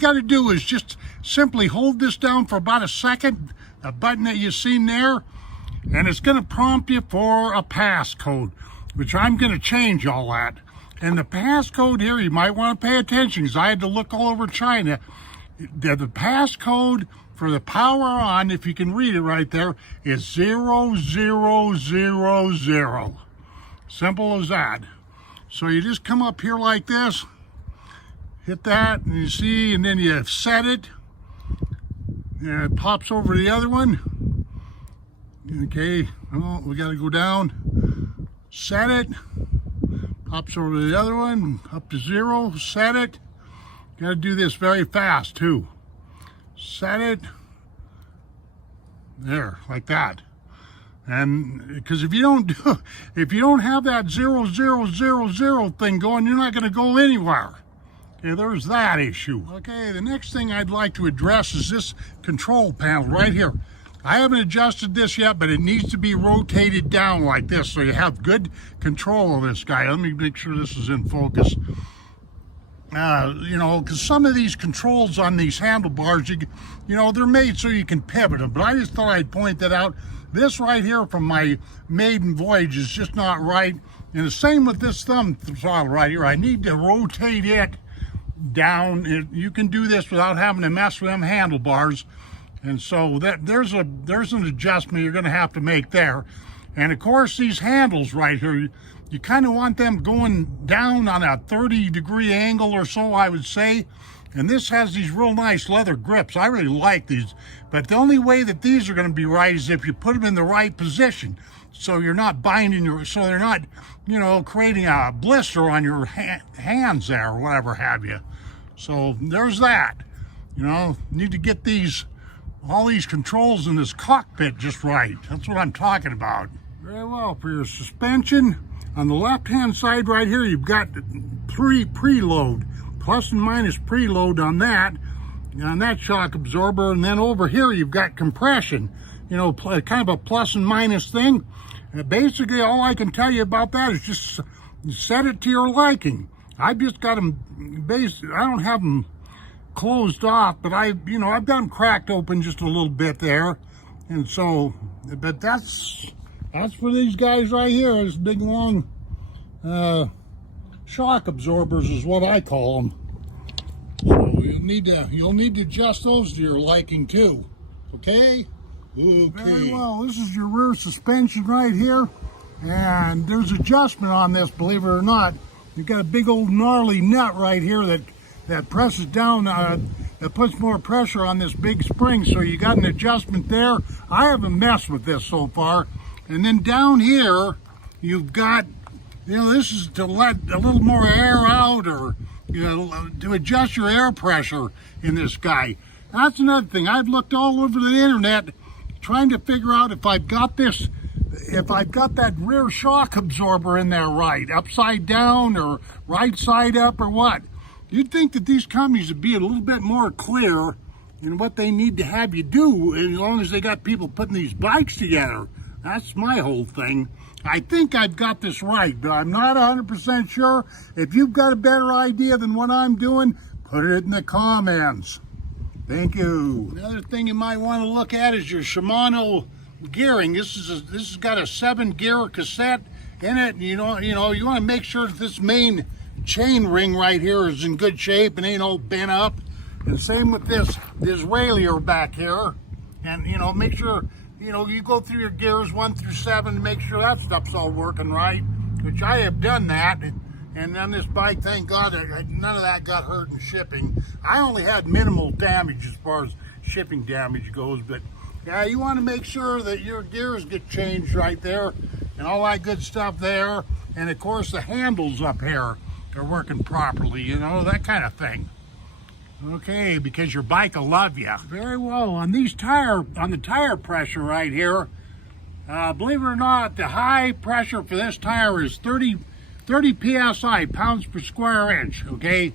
Got to do is just simply hold this down for about a second, a button that you've seen there, and it's going to prompt you for a passcode, which I'm going to change all that. And the passcode here, you might want to pay attention because I had to look all over China. The passcode for the power on, if you can read it right there, is 0000. Simple as that. So you just come up here like this, hit that, and you see, and then you set it, and it pops over the other one. Okay, well, we got to go down, set it, pops over the other one, up to 0, set it. Got to do this very fast too. Set it, there, like that. And because if you don't have that 0000 thing going, you're not going to go anywhere. Okay, there's that issue. Okay, the next thing I'd like to address is this control panel right here. I haven't adjusted this yet, but it needs to be rotated down like this so you have good control of this guy. Let me make sure this is in focus. You know, because some of these controls on these handlebars, you know, they're made so you can pivot them. But I just thought I'd point that out. This right here from my maiden voyage is just not right. And the same with this thumb throttle right here. I need to rotate it down. You can do this without having to mess with them handlebars. And so there's an adjustment you're going to have to make there. And of course, these handles right here, you kind of want them going down on a 30-degree angle or so, I would say. And this has these real nice leather grips. I really like these. But the only way that these are going to be right is if you put them in the right position. So you're not binding so they're not, you know, creating a blister on your hands there or whatever have you. So there's that. You know, need to get all these controls in this cockpit just right. That's what I'm talking about. Very well. For your suspension, on the left-hand side right here, you've got preload, plus and minus preload on that shock absorber. And then over here, you've got compression, you know, kind of a plus and minus thing. Basically, all I can tell you about that is just set it to your liking. I've just got them I don't have them closed off, but I've got them cracked open just a little bit there. And so, but that's for these guys right here. This big long shock absorbers is what I call them. So you'll need to adjust those to your liking too. Okay? Okay. Very well. This is your rear suspension right here, and there's adjustment on this, believe it or not. You've got a big old gnarly nut right here that presses down, that puts more pressure on this big spring, so you got an adjustment there. I haven't messed with this so far. And then down here, you've got, this is to let a little more air out, or, to adjust your air pressure in this guy. That's another thing. I've looked all over the internet trying to figure out if I've got that rear shock absorber in there right, upside down or right side up or what. You'd think that these companies would be a little bit more clear in what they need to have you do, as long as they got people putting these bikes together. That's my whole thing. I think I've got this right, but I'm not 100% sure. If you've got a better idea than what I'm doing, put it in the comments. Thank you. Another thing you might want to look at is your Shimano gearing. This has got a 7-gear cassette in it. You want to make sure that this main chain ring right here is in good shape and ain't all bent up. And same with this railier back here. And make sure you go through your gears 1 through 7 to make sure that stuff's all working right, which I have done that. And on this bike, thank God, none of that got hurt in shipping. I only had minimal damage as far as shipping damage goes, but yeah, you want to make sure that your gears get changed right there and all that good stuff there. And of course, the handles up here are working properly, that kind of thing. Okay, because your bike will love you. Very well. On the tire pressure right here, believe it or not, the high pressure for this tire is 30 psi, pounds per square inch. Okay,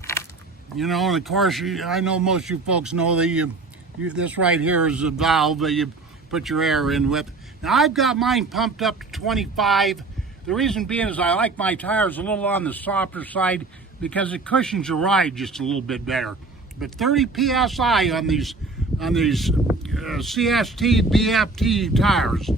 and of course, I know most of you folks know that this right here is a valve that you put your air in with. Now I've got mine pumped up to 25. The reason being is I like my tires a little on the softer side because it cushions the ride just a little bit better. but 30 psi on these CST BFT tires.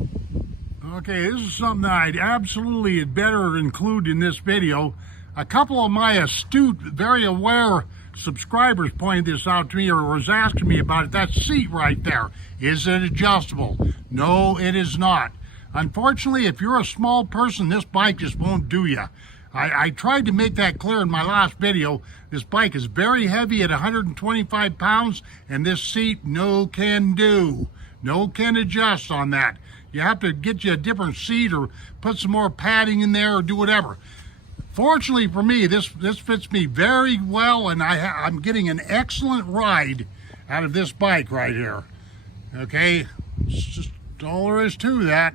Okay, this is something that I absolutely had better include in this video. A couple of my astute, very aware subscribers pointed this out to me, or was asking me about it. That seat right there, is it adjustable? No, it is not. Unfortunately, if you're a small person, this bike just won't do you. I tried to make that clear in my last video. This bike is very heavy at 125 pounds, and this seat no can do. No can adjust on that. You have to get you a different seat or put some more padding in there or do whatever. Fortunately for me, this fits me very well, and I'm getting an excellent ride out of this bike right here. Okay, it's just all there is to that.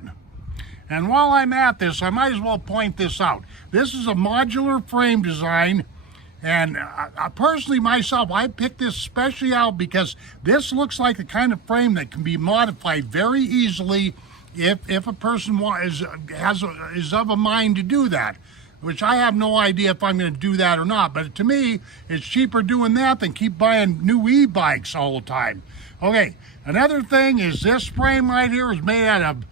And while I'm at this, I might as well point this out. This is a modular frame design, and I personally myself, I picked this especially out because this looks like the kind of frame that can be modified very easily if a person is of a mind to do that, which I have no idea if I'm going to do that or not. But to me, it's cheaper doing that than keep buying new e-bikes all the time. Okay, another thing is this frame right here is made out of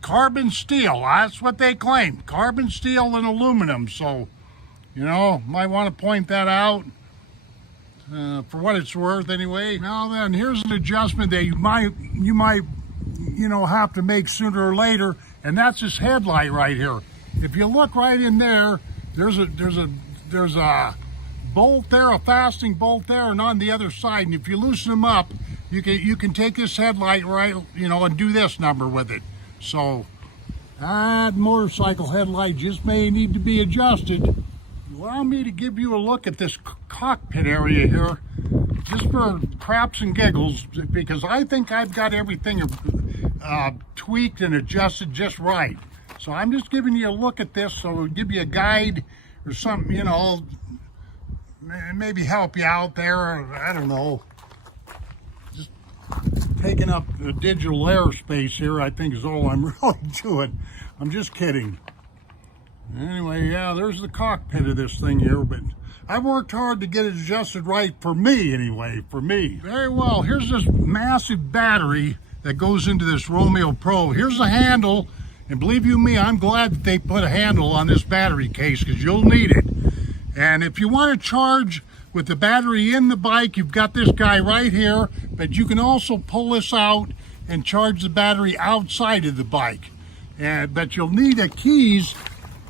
carbon steel. That's what they claim, carbon steel and aluminum. So, you know, might want to point that out for what it's worth anyway. Now then, here's an adjustment that you might have to make sooner or later, and that's this headlight right here. If you look right in there, there's a bolt there, a fastening bolt there, and on the other side. And if you loosen them up, you can take this headlight right, and do this number with it. So that motorcycle headlight just may need to be adjusted. Allow me to give you a look at this cockpit area here, just for craps and giggles, because I think I've got everything tweaked and adjusted just right. So I'm just giving you a look at this, so it'll give you a guide or something, maybe help you out there, or I don't know. Just taking up the digital airspace here, I think, is all I'm really doing. I'm just kidding. Anyway, yeah, there's the cockpit of this thing here, but I've worked hard to get it adjusted right for me anyway, for me. Very well, here's this massive battery that goes into this Romeo Pro. Here's the handle, and believe you me, I'm glad that they put a handle on this battery case, because you'll need it. And if you want to charge with the battery in the bike, you've got this guy right here, but you can also pull this out and charge the battery outside of the bike. But you'll need a keys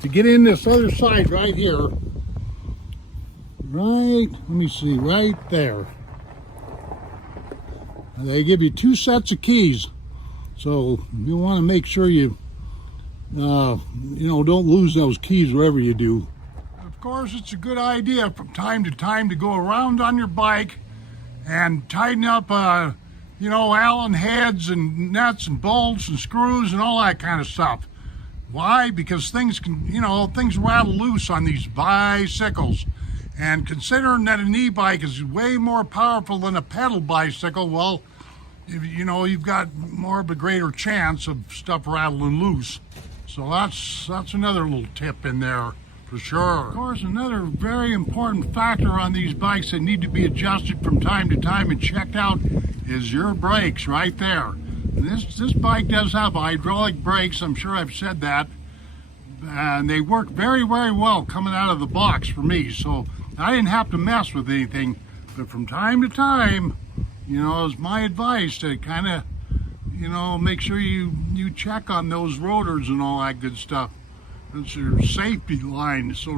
to get in this other side right here. Right, let me see, right there. They give you 2 sets of keys, so you want to make sure you don't lose those keys wherever you do. Of course, it's a good idea from time to time to go around on your bike and tighten up, Allen heads and nuts and bolts and screws and all that kind of stuff. Why? Because things rattle loose on these bicycles. And considering that an e-bike is way more powerful than a pedal bicycle, well, you've got more of a greater chance of stuff rattling loose. So that's another little tip in there for sure. Of course, another very important factor on these bikes that need to be adjusted from time to time and checked out is your brakes right there. And this bike does have hydraulic brakes, I'm sure I've said that, and they work very, very well coming out of the box for me, so I didn't have to mess with anything. But from time to time, it's my advice to kind of, make sure you check on those rotors and all that good stuff. That's your safety line, so to speak.